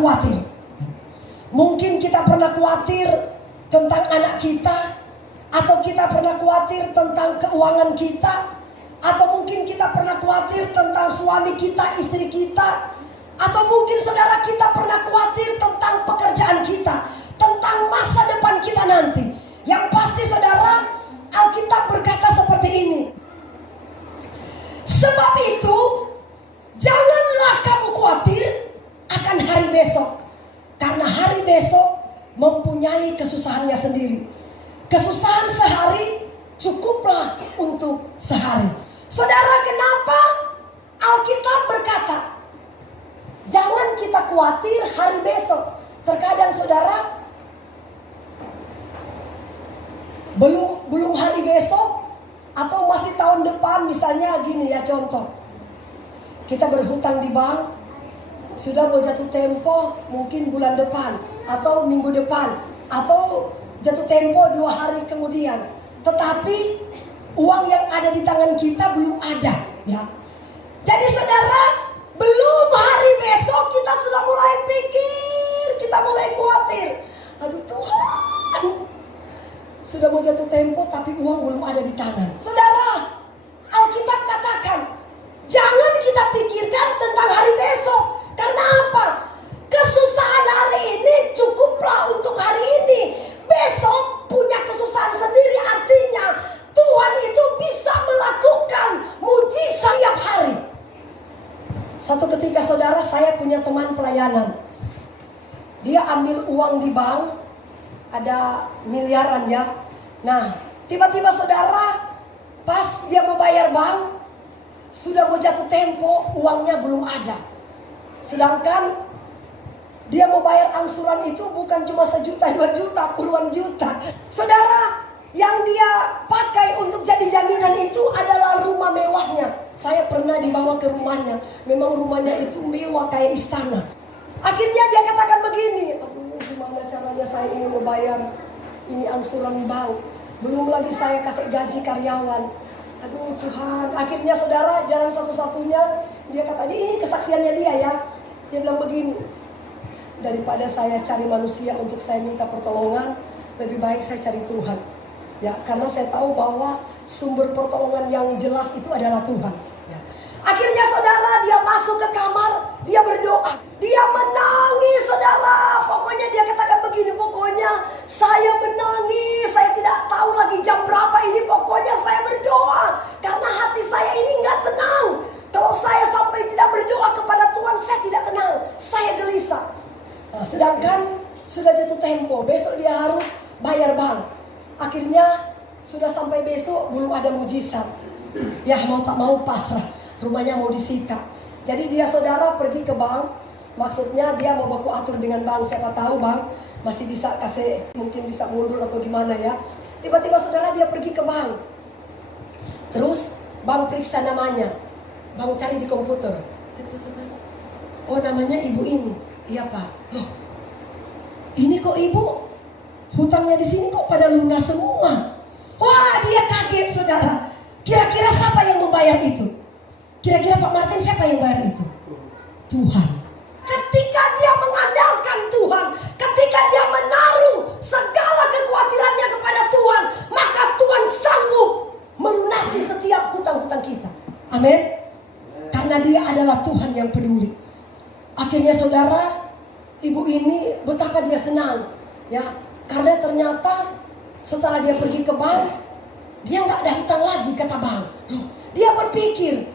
khawatir. Mungkin kita pernah khawatir tentang anak kita, atau kita pernah khawatir tentang keuangan kita, atau mungkin kita pernah khawatir tentang suami kita, istri kita, atau mungkin saudara kita pernah khawatir tentang pekerjaan kita, tentang masa depan kita nanti. Yang pasti saudara, Alkitab berkata seperti ini. Sebab itu, janganlah kamu khawatir akan hari besok. Karena hari besok mempunyai kesusahannya sendiri. Kesusahan sehari cukuplah untuk sehari. Saudara, kenapa Alkitab berkata jangan kita khawatir hari besok? Terkadang saudara, belum hari besok atau masih tahun depan, misalnya gini ya, contoh. Kita berhutang di bank, sudah mau jatuh tempo mungkin bulan depan atau minggu depan atau jatuh tempo 2 hari kemudian. Tetapi uang yang ada di tangan kita belum ada, ya. Jadi saudara, belum hari besok kita sudah mulai pikir, kita mulai khawatir. Aduh Tuhan, sudah mau jatuh tempo tapi uang belum ada di tangan. Saudara, Alkitab katakan jangan kita pikirkan tentang hari besok. Karena apa? Kesusahan hari ini cukuplah untuk hari ini. Besok punya kesusahan sendiri. Artinya Tuhan itu bisa melakukan mujizat setiap hari. Satu ketika saudara, saya punya teman pelayanan. Dia ambil uang di bank, ada miliaran ya. Nah, tiba-tiba saudara, pas dia mau bayar bank, sudah mau jatuh tempo, uangnya belum ada. Sedangkan dia mau bayar angsuran itu bukan cuma 1 juta, 2 juta, puluhan juta. Saudara, yang dia pakai untuk jadi jaminan itu adalah rumah mewahnya. Saya pernah dibawa ke rumahnya. Memang rumahnya itu mewah kayak istana. Akhirnya dia katakan begini, aduh gimana caranya saya ini mau bayar ini angsuran bank. Belum lagi saya kasih gaji karyawan. Aduh Tuhan. Akhirnya saudara, jalan satu-satunya, dia kata, ini kesaksiannya dia ya. Dia bilang begini, daripada saya cari manusia untuk saya minta pertolongan, lebih baik saya cari Tuhan. Ya, karena saya tahu bahwa sumber pertolongan yang jelas itu adalah Tuhan. Ya. Akhirnya saudara, dia masuk ke kamar, dia berdoa. Dia menangis saudara. Pokoknya dia katakan begini, pokoknya saya menangis. Saya tidak tahu lagi jam berapa ini. Pokoknya saya berdoa. Karena hati saya ini nggak tenang. Kalau saya sampai tidak berdoa kepada Tuhan, saya tidak tenang. Saya gelisah. Nah, sedangkan sudah jatuh tempo. Besok dia harus bayar bank. Akhirnya sudah sampai besok belum ada mujizat. Ya mau tak mau pasrah. Rumahnya mau disita. Jadi dia saudara pergi ke bank. Maksudnya dia mau baku atur dengan bank. Siapa tahu bank masih bisa kasih, mungkin bisa mundur atau gimana ya. Tiba-tiba saudara dia pergi ke bank. Terus bank periksa namanya. Bang cari di komputer. Oh namanya ibu ini. Iya Pak. Loh, ini kok ibu hutangnya di sini kok pada lunas semua. Wah dia kaget saudara. Kira-kira siapa yang membayar itu? Kira-kira Pak Martin siapa yang bayar itu? Tuhan. Ketika dia mengandalkan Tuhan, ketika dia menaruh segala kekhawatirannya kepada Tuhan, maka Tuhan sanggup melunasi setiap hutang-hutang kita. Amin. Karena dia adalah Tuhan yang peduli. Akhirnya saudara, ibu ini betapa dia senang, ya, karena ternyata setelah dia pergi ke bank, dia nggak ada hutang lagi kata bank. Loh, dia berpikir,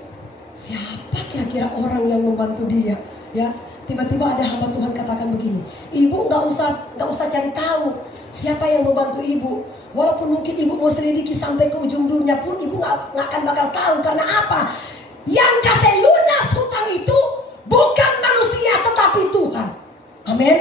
siapa kira-kira orang yang membantu dia, ya? Tiba-tiba ada hamba Tuhan katakan begini, ibu nggak usah cari tahu siapa yang membantu ibu. Walaupun mungkin ibu mau selidiki sampai ke ujung dunia pun, ibu nggak akan bakal tahu. Karena apa? Yang kasih lunas hutang itu bukan manusia tetapi Tuhan. Amin.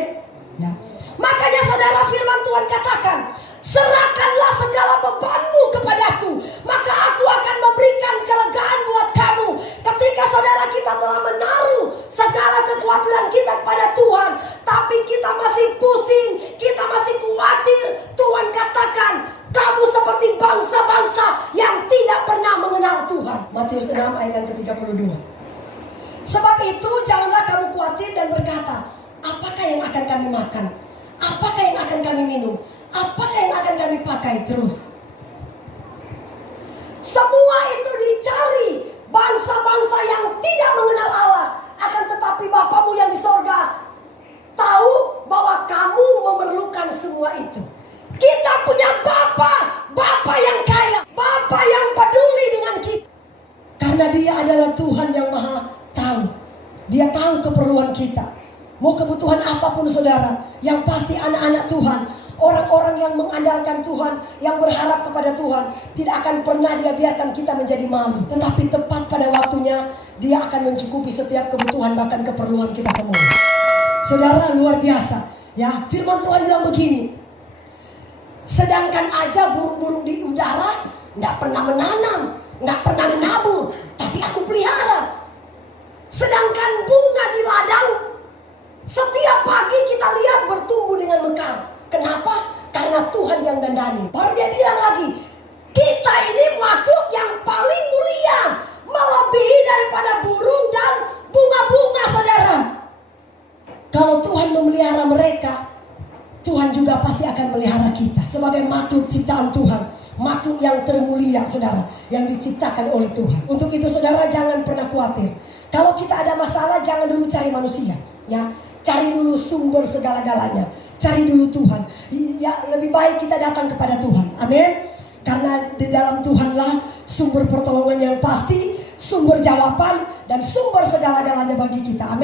Ya. Makanya saudara, firman Tuhan katakan, serahkanlah segala bebanmu kepadaku, maka aku akan memberikan kelegaan buat kamu. Ketika saudara kita telah menaruh segala kekhawatiran kita kepada Tuhan, tapi kita masih pusing, kita masih khawatir, Tuhan katakan, kamu seperti bangsa-bangsa yang tidak pernah mengenal Tuhan. Matius 6 ayat yang ke-32. Sebab itu janganlah kamu khawatir dan berkata, apakah apakah yang akan kami makan? Apakah yang akan kami minum? Apakah yang akan kami pakai? Terus semua itu dicari bangsa-bangsa yang tidak mengenal Allah. Akan tetapi Bapamu yang di sorga tahu bahwa kamu memerlukan semua itu. Kita punya Bapa yang kaya, Bapa yang peduli dengan kita. Karena Dia adalah Tuhan yang Maha tahu. Dia tahu keperluan kita. Mau kebutuhan apapun saudara, yang pasti anak-anak Tuhan, orang-orang yang mengandalkan Tuhan, yang berharap kepada Tuhan, tidak akan pernah Dia biarkan kita menjadi malu. Tetapi tepat pada waktunya, Dia akan mencukupi setiap kebutuhan, bahkan keperluan kita semua. Saudara, luar biasa. Ya, firman Tuhan bilang begini. Sedangkan aja burung-burung di udara nggak pernah menanam, nggak pernah menabur, tapi aku pelihara. Sedangkan bunga di ladang setiap pagi kita lihat bertumbuh dengan mekar. Kenapa? Karena Tuhan yang dandani. Baru Dia bilang lagi, kita ini makhluk yang paling mulia, melebihi daripada burung dan bunga-bunga, saudara. Kalau Tuhan memelihara mereka, Tuhan juga pasti akan melihara kita sebagai makhluk ciptaan Tuhan, makhluk yang termulia, saudara, yang diciptakan oleh Tuhan. Untuk itu saudara, jangan pernah khawatir. Kalau kita ada masalah, jangan dulu cari manusia, ya. Cari dulu sumber segala-galanya. Cari dulu Tuhan. Ya, lebih baik kita datang kepada Tuhan. Amin. Karena di dalam Tuhanlah sumber pertolongan yang pasti, sumber jawaban dan sumber segala-galanya bagi kita. Amin.